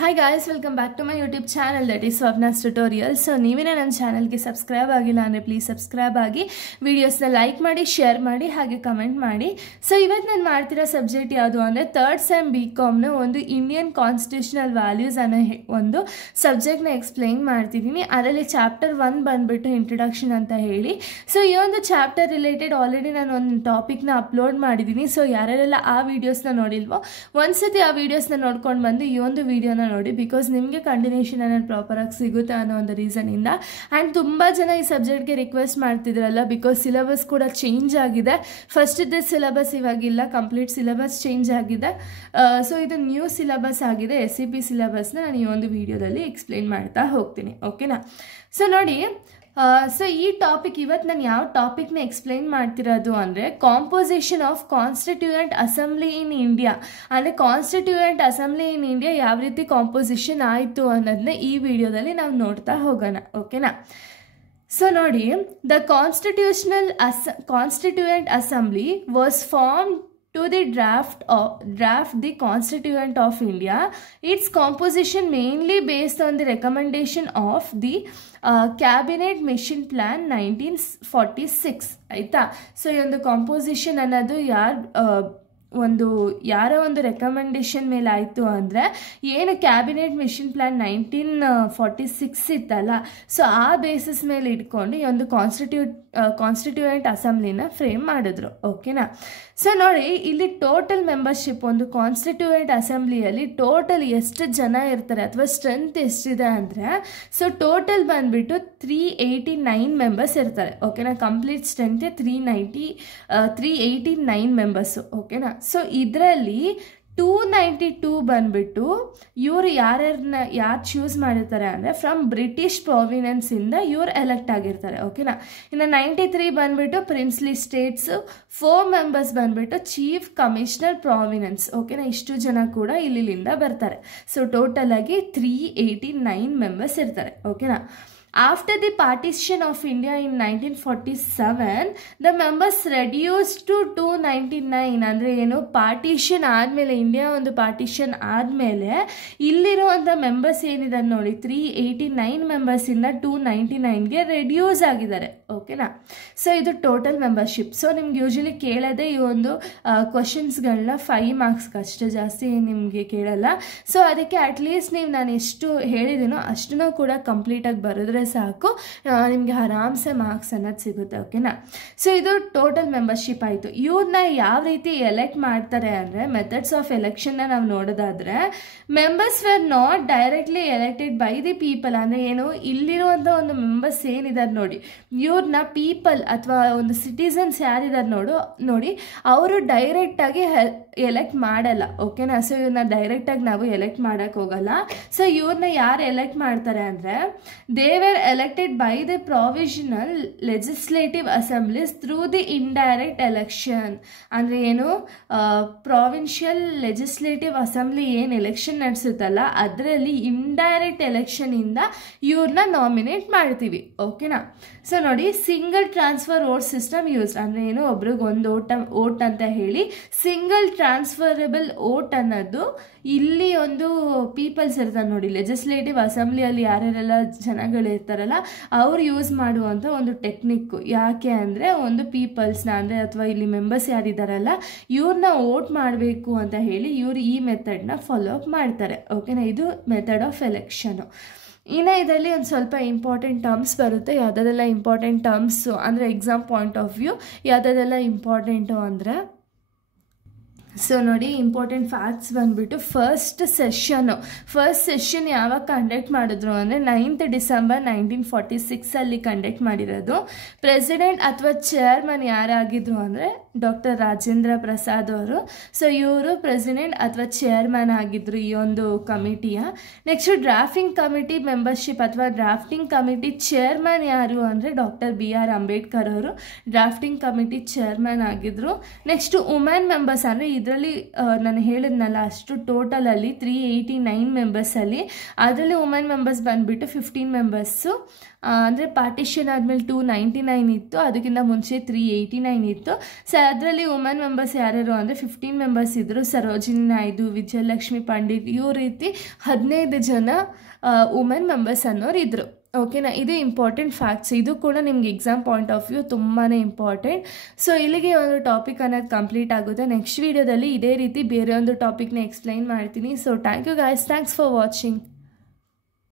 Hi guys, welcome back to my YouTube channel that is Swapna's Tutorial. So ನೀವೇನೇ ನನ್ನ ಚಾನಲ್ಗೆ subscribe ಆಗಿಲ್ಲ ಅಂದರೆ ಪ್ಲೀಸ್ ಸಬ್ಸ್ಕ್ರೈಬ್ ಆಗಿ ವಿಡಿಯೋಸ್ನ ಲೈಕ್ ಮಾಡಿ ಶೇರ್ ಮಾಡಿ ಹಾಗೆ ಕಮೆಂಟ್ ಮಾಡಿ. ಸೊ ಇವತ್ತು ನಾನು ಮಾಡ್ತಿರೋ ಸಬ್ಜೆಕ್ಟ್ ಯಾವುದು ಅಂದರೆ ಥರ್ಡ್ ಸೆಮ್ BComನ ಒಂದು ಇಂಡಿಯನ್ ಕಾನ್ಸ್ಟಿಟ್ಯೂಷನಲ್ ವ್ಯಾಲ್ಯೂಸ್ ಅನ್ನೋ ಒಂದು ಸಬ್ಜೆಕ್ಟ್ನ ಎಕ್ಸ್ಪ್ಲೈನ್ ಮಾಡ್ತಿದ್ದೀನಿ. ಅದರಲ್ಲಿ ಚಾಪ್ಟರ್ 1 ಬಂದುಬಿಟ್ಟು ಇಂಟ್ರಡಕ್ಷನ್ ಅಂತ ಹೇಳಿ. ಸೊ ಈ ಒಂದು ಚಾಪ್ಟರ್ ರಿಲೇಟೆಡ್ ಆಲ್ರೆಡಿ ನಾನು ಒಂದು ಟಾಪಿಕ್ನ ಅಪ್ಲೋಡ್ ಮಾಡಿದ್ದೀನಿ. ಸೊ ಯಾರೆಲ್ಲ ಆ ವಿಡಿಯೋಸ್ನ ನೋಡಿಲ್ವೋ ಒಂದ್ಸತಿ ಆ ವಿಡಿಯೋಸ್ನ ನೋಡ್ಕೊಂಡು ಬಂದು ಈ ಒಂದು ವಿಡಿಯೋನ ನೋಡಿ, ಬಿಕಾಸ್ ನಿಮಗೆ ಕಂಟಿನ್ಯೂಷನ್ ಅನ್ನೋದು ಪ್ರಾಪರಾಗಿ ಸಿಗುತ್ತೆ ಅನ್ನೋ ಒಂದು ರೀಸನಿಂದ. ಆ್ಯಂಡ್ ತುಂಬ ಜನ ಈ ಸಬ್ಜೆಕ್ಟ್ಗೆ ರಿಕ್ವೆಸ್ಟ್ ಮಾಡ್ತಿದ್ರಲ್ಲ, ಬಿಕಾಸ್ ಸಿಲೆಬಸ್ ಕೂಡ ಚೇಂಜ್ ಆಗಿದೆ. ಫಸ್ಟ್ ಇದ್ದ ಸಿಲೆಬಸ್ ಇವಾಗಿಲ್ಲ, ಕಂಪ್ಲೀಟ್ ಸಿಲೆಬಸ್ ಚೇಂಜ್ ಆಗಿದೆ. ಸೊ ಇದು ನ್ಯೂ ಸಿಲೆಬಸ್ ಆಗಿದೆ. SCP ಸಿಲೆಬಸ್ನ ನಾನು ಈ ಒಂದು ವಿಡಿಯೋದಲ್ಲಿ ಎಕ್ಸ್ಪ್ಲೈನ್ ಮಾಡ್ತಾ ಹೋಗ್ತೀನಿ. ಓಕೆನಾ? ಸೊ ನೋಡಿ, ಸೊ ಈ ಟಾಪಿಕ್ ಇವತ್ತು ನಾನು ಯಾವ ಟಾಪಿಕ್ನ ಎಕ್ಸ್ಪ್ಲೈನ್ ಮಾಡ್ತಿರೋದು ಅಂದರೆ composition of constituent assembly in India. ಅಂದರೆ ಕಾನ್ಸ್ಟಿಟ್ಯೂಯೆಂಟ್ ಅಸೆಂಬ್ಲಿ ಇನ್ ಇಂಡಿಯಾ ಯಾವ ರೀತಿ ಕಾಂಪೋಸಿಷನ್ ಆಯಿತು ಅನ್ನೋದನ್ನ ಈ ವಿಡಿಯೋದಲ್ಲಿ ನಾವು ನೋಡ್ತಾ ಹೋಗೋಣ. ಓಕೆನಾ? ಸೊ ನೋಡಿ, the constituent assembly was form to the draft the Constituent of India. Its composition mainly based on the recommendation of the Cabinet Mission Plan 1946. ಆಯಿತಾ? ಸೊ ಈ ಒಂದು ಕಾಂಪೋಸಿಷನ್ ಅನ್ನೋದು ಯಾರ ಒಂದು ರೆಕಮೆಂಡೇಶನ್ ಮೇಲೆ ಆಯಿತು ಅಂದರೆ, ಏನು ಕ್ಯಾಬಿನೆಟ್ ಮಿಷನ್ ಪ್ಲ್ಯಾನ್ 1946 ಇತ್ತಲ್ಲ, ಸೊ ಆ ಬೇಸಿಸ್ ಮೇಲೆ ಇಟ್ಕೊಂಡು ಈ ಒಂದು ಕಾನ್ಸ್ಟಿಟ್ಯೂಯೆಂಟ್ ಅಸೆಂಬ್ಲಿನ ಫ್ರೇಮ್ ಮಾಡಿದ್ರು. ಓಕೆನಾ? ಸೊ ನೋಡಿ, ಇಲ್ಲಿ ಟೋಟಲ್ ಮೆಂಬರ್ಶಿಪ್ ಒಂದು ಕಾನ್ಸ್ಟಿಟ್ಯೂಯೆಂಟ್ ಅಸೆಂಬ್ಲಿಯಲ್ಲಿ ಟೋಟಲ್ ಎಷ್ಟು ಜನ ಇರ್ತಾರೆ ಅಥವಾ ಸ್ಟ್ರೆಂತ್ ಎಷ್ಟಿದೆ ಅಂದರೆ, ಸೊ ಟೋಟಲ್ ಬಂದುಬಿಟ್ಟು 389 ಮೆಂಬರ್ಸ್ ಇರ್ತಾರೆ. ಓಕೆನಾ? Complete strength 389 members. ಓಕೆನಾ? ಸೊ ಇದರಲ್ಲಿ 292 ಬಂದ್ಬಿಟ್ಟು ಇವರು ಯಾರು ಚೂಸ್ ಮಾಡಿರ್ತಾರೆ ಅಂದರೆ ಫ್ರಮ್ ಬ್ರಿಟಿಷ್ ಪ್ರಾವಿನೆನ್ಸಿಂದ ಇವ್ರು ಎಲೆಕ್ಟ್ ಆಗಿರ್ತಾರೆ. ಓಕೆನಾ? ಇನ್ನು 93 ಬಂದ್ಬಿಟ್ಟು ಪ್ರಿನ್ಸ್ಲಿ ಸ್ಟೇಟ್ಸು, 4 ಮೆಂಬರ್ಸ್ ಬಂದ್ಬಿಟ್ಟು ಚೀಫ್ ಕಮಿಷನರ್ ಪ್ರಾವಿನೆನ್ಸ್. ಓಕೆನಾ? ಇಷ್ಟು ಜನ ಕೂಡ ಇಲ್ಲಿಂದ ಬರ್ತಾರೆ. ಸೊ ಟೋಟಲ್ ಆಗಿ 389 ಮೆಂಬರ್ಸ್ ಇರ್ತಾರೆ. ಓಕೆನಾ? After the partition of India in 1947, the members reduced to 299. ಅಂದರೆ ಏನು, ಪಾರ್ಟಿಷನ್ ಆದಮೇಲೆ, ಇಂಡಿಯಾ ಒಂದು ಪಾರ್ಟಿಷನ್ ಆದಮೇಲೆ ಇಲ್ಲಿರುವಂಥ ಮೆಂಬರ್ಸ್ ಏನಿದೆ ನೋಡಿ, 389 ಮೆಂಬರ್ಸಿಂದ 299ಗೆ ರೆಡ್ಯೂಸ್ ಆಗಿದ್ದಾರೆ. ಓಕೆನಾ? ಸೊ ಇದು ಟೋಟಲ್ ಮೆಂಬರ್ಶಿಪ್. ಸೊ ನಿಮ್ಗೆ ಯೂಶಲಿ ಕೇಳೋದೇ ಈ ಒಂದು ಕ್ವಶನ್ಸ್ಗಳನ್ನ 5 ಮಾರ್ಕ್ಸ್ಗೆ, ಅಷ್ಟು ಜಾಸ್ತಿ ನಿಮಗೆ ಕೇಳಲ್ಲ. ಸೊ ಅದಕ್ಕೆ ಅಟ್ಲೀಸ್ಟ್ ನೀವು ನಾನು ಎಷ್ಟು ಹೇಳಿದ್ದೀನೋ ಅಷ್ಟನ್ನು ಕೂಡ ಕಂಪ್ಲೀಟಾಗಿ ಬರೆದ್ರೆ ಸಾಕು, ನಿಮಗೆ ಆರಾಮ್ಸೆ ಮಾರ್ಕ್ಸ್ ಅನ್ನೋದು ಸಿಗುತ್ತೆ. ಓಕೆನಾ? ಸೊ ಇದು ಟೋಟಲ್ ಮೆಂಬರ್ಶಿಪ್ ಆಯಿತು. ಇವ್ರನ್ನ ಯಾವ ರೀತಿ ಎಲೆಕ್ಟ್ ಮಾಡ್ತಾರೆ ಅಂದರೆ, ಮೆಥಡ್ಸ್ ಆಫ್ ಎಲೆಕ್ಷನ್ನ ನಾವು ನೋಡೋದಾದರೆ, members wear not directly elected by the people. ಅಂದರೆ ಏನು, ಇಲ್ಲಿರುವಂಥ ಒಂದು ಮೆಂಬರ್ಸ್ ಏನಿದ್ದಾರೆ ನೋಡಿ, ಇವ್ರನ್ನ ಪೀಪಲ್ ಅಥವಾ ಒಂದು ಸಿಟಿಸನ್ಸ್ ಯಾರಿದ್ದಾರೆ ನೋಡಿ ಅವರು ಡೈರೆಕ್ಟಾಗಿ ಎಲೆಕ್ಟ್ ಮಾಡಲ್ಲ. ಓಕೆನಾ? ಸೊ ಇವ್ರನ್ನ ಡೈರೆಕ್ಟಾಗಿ ನಾವು ಎಲೆಕ್ಟ್ ಮಾಡೋಕ್ಕೆ ಹೋಗಲ್ಲ. ಸೊ ಇವ್ರನ್ನ ಯಾರು ಎಲೆಕ್ಟ್ ಮಾಡ್ತಾರೆ ಅಂದರೆ, they were elected by the provisional legislative assemblies through the indirect election. ಅಂದರೆ ಏನು, ಪ್ರಾವಿನ್ಷಿಯಲ್ ಲೆಜಿಸ್ಲೇಟಿವ್ ಅಸೆಂಬ್ಲಿ ಏನು ಎಲೆಕ್ಷನ್ ನಡೆಸುತ್ತಲ್ಲ, ಅದರಲ್ಲಿ ಇಂಡೈರೆಕ್ಟ್ ಎಲೆಕ್ಷನಿಂದ ಇವ್ರನ್ನ ನಾಮಿನೇಟ್ ಮಾಡ್ತೀವಿ. ಓಕೆನಾ? ಸೊ ನೋಡಿ, single transfer vote system use. ಅಂದರೆ ಏನು, ಒಬ್ರಿಗೆ ಒಂದು ಓಟ್ ಅಂತ ಹೇಳಿ ಸಿಂಗಲ್ ಟ್ರಾನ್ಸ್ಫರಬಲ್ ಓಟ್ ಅನ್ನೋದು ಇಲ್ಲಿ ಒಂದು ಪೀಪಲ್ಸ್ ಇರ್ತಾರೆ ನೋಡಿ, ಲೆಜಿಸ್ಲೇಟಿವ್ ಅಸೆಂಬ್ಲಿಯಲ್ಲಿ ಯಾರ್ಯಾರೆಲ್ಲ ಜನಗಳಿರ್ತಾರಲ್ಲ ಅವ್ರು ಯೂಸ್ ಮಾಡುವಂಥ ಒಂದು ಟೆಕ್ನಿಕ್ಕು. ಯಾಕೆ ಅಂದರೆ, ಒಂದು ಪೀಪಲ್ಸ್ನ ಅಂದರೆ ಅಥವಾ ಇಲ್ಲಿ ಮೆಂಬರ್ಸ್ ಯಾರಿದ್ದಾರಲ್ಲ ಇವ್ರನ್ನ ವೋಟ್ ಮಾಡಬೇಕು ಅಂತ ಹೇಳಿ ಇವರು ಈ ಮೆಥಡ್ನ ಫಾಲೋ ಅಪ್ ಮಾಡ್ತಾರೆ. ಓಕೆನಾ? ಇದು ಮೆಥಡ್ ಆಫ್ ಎಲೆಕ್ಷನು. ಇನ್ನು ಇದರಲ್ಲಿ ಒಂದು ಸ್ವಲ್ಪ ಇಂಪಾರ್ಟೆಂಟ್ ಟರ್ಮ್ಸ್ ಬರುತ್ತೆ. ಯಾವುದಾದೆಲ್ಲ ಇಂಪಾರ್ಟೆಂಟ್ ಟರ್ಮ್ಸು ಅಂದರೆ ಎಕ್ಸಾಮ್ ಪಾಯಿಂಟ್ ಆಫ್ ವ್ಯೂ ಯಾವುದಾದೆಲ್ಲ ಇಂಪಾರ್ಟೆಂಟು ಅಂದರೆ, ಸೊ ನೋಡಿ, ಇಂಪಾರ್ಟೆಂಟ್ ಫ್ಯಾಕ್ಟ್ಸ್ ಬಂದುಬಿಟ್ಟು ಫಸ್ಟ್ ಸೆಷನ್ ಯಾವಾಗ ಕಂಡಕ್ಟ್ ಮಾಡಿದ್ರು ಅಂದರೆ 9th ಡಿಸೆಂಬರ್ 1946 ಕಂಡಕ್ಟ್ ಮಾಡಿರೋದು. ಪ್ರೆಸಿಡೆಂಟ್ ಅಥವಾ ಚೇರ್ಮನ್ ಯಾರಾಗಿದ್ರು ಅಂದರೆ ಡಾಕ್ಟರ್ ರಾಜೇಂದ್ರ ಪ್ರಸಾದ್ ಅವರು. ಸೊ ಇವರು ಪ್ರೆಸಿಡೆಂಟ್ ಅಥವಾ ಚೇರ್ಮನ್ ಆಗಿದ್ರು ಈ ಒಂದು ಕಮಿಟಿಯ. ನೆಕ್ಸ್ಟು ಡ್ರಾಫ್ಟಿಂಗ್ ಕಮಿಟಿ ಮೆಂಬರ್ಶಿಪ್ ಅಥವಾ ಡ್ರಾಫ್ಟಿಂಗ್ ಕಮಿಟಿ ಚೇರ್ಮನ್ ಯಾರು ಅಂದರೆ ಡಾಕ್ಟರ್ BR ಅಂಬೇಡ್ಕರ್ ಅವರು ಡ್ರಾಫ್ಟಿಂಗ್ ಕಮಿಟಿ ಚೇರ್ಮನ್ ಆಗಿದ್ರು. ನೆಕ್ಸ್ಟು ವುಮೆನ್ ಮೆಂಬರ್ಸ್ ಅಂದರೆ ಇದರಲ್ಲಿ ನಾನು ಹೇಳಿದ್ನಲ್ಲ ಅಷ್ಟು ಟೋಟಲಲ್ಲಿ 389 ಮೆಂಬರ್ಸಲ್ಲಿ ಅದರಲ್ಲಿ ವುಮೆನ್ ಮೆಂಬರ್ಸ್ ಬಂದುಬಿಟ್ಟು 15 ಮೆಂಬರ್ಸು, ಅಂದರೆ ಪಾರ್ಟಿಷನ್ ಆದಮೇಲೆ 299 ಇತ್ತು, ಅದಕ್ಕಿಂತ ಮುಂಚೆ 389 ಇತ್ತು. ಸೊ ಅದರಲ್ಲಿ ವುಮೆನ್ ಮೆಂಬರ್ಸ್ ಯಾರ್ಯಾರು ಅಂದರೆ 15 ಮೆಂಬರ್ಸ್ ಇದ್ದರು. ಸರೋಜಿನಿ ನಾಯ್ಡು, ವಿಜಯಲಕ್ಷ್ಮಿ ಪಂಡಿತ್, ಇವ್ರ ರೀತಿ 15 ಜನ ವುಮೆನ್ ಮೆಂಬರ್ಸ್ ಅನ್ನೋರು ಇದ್ದರು. ಓಕೆನಾ, ಇದು ಇಂಪಾರ್ಟೆಂಟ್ ಫ್ಯಾಕ್ಟ್ಸ್. ಇದು ಕೂಡ ನಿಮ್ಗೆ ಎಕ್ಸಾಮ್ ಪಾಯಿಂಟ್ ಆಫ್ ವ್ಯೂ ತುಂಬಾ ಇಂಪಾರ್ಟೆಂಟ್. ಸೊ ಇಲ್ಲಿಗೆ ಒಂದು ಟಾಪಿಕ್ ಅನ್ನೋದು ಕಂಪ್ಲೀಟ್ ಆಗುತ್ತೆ. ನೆಕ್ಸ್ಟ್ ವೀಡಿಯೋದಲ್ಲಿ ಇದೇ ರೀತಿ ಬೇರೆ ಒಂದು ಟಾಪಿಕ್ನ ಎಕ್ಸ್ಪ್ಲೈನ್ ಮಾಡ್ತೀನಿ. So thank you guys, thanks for watching.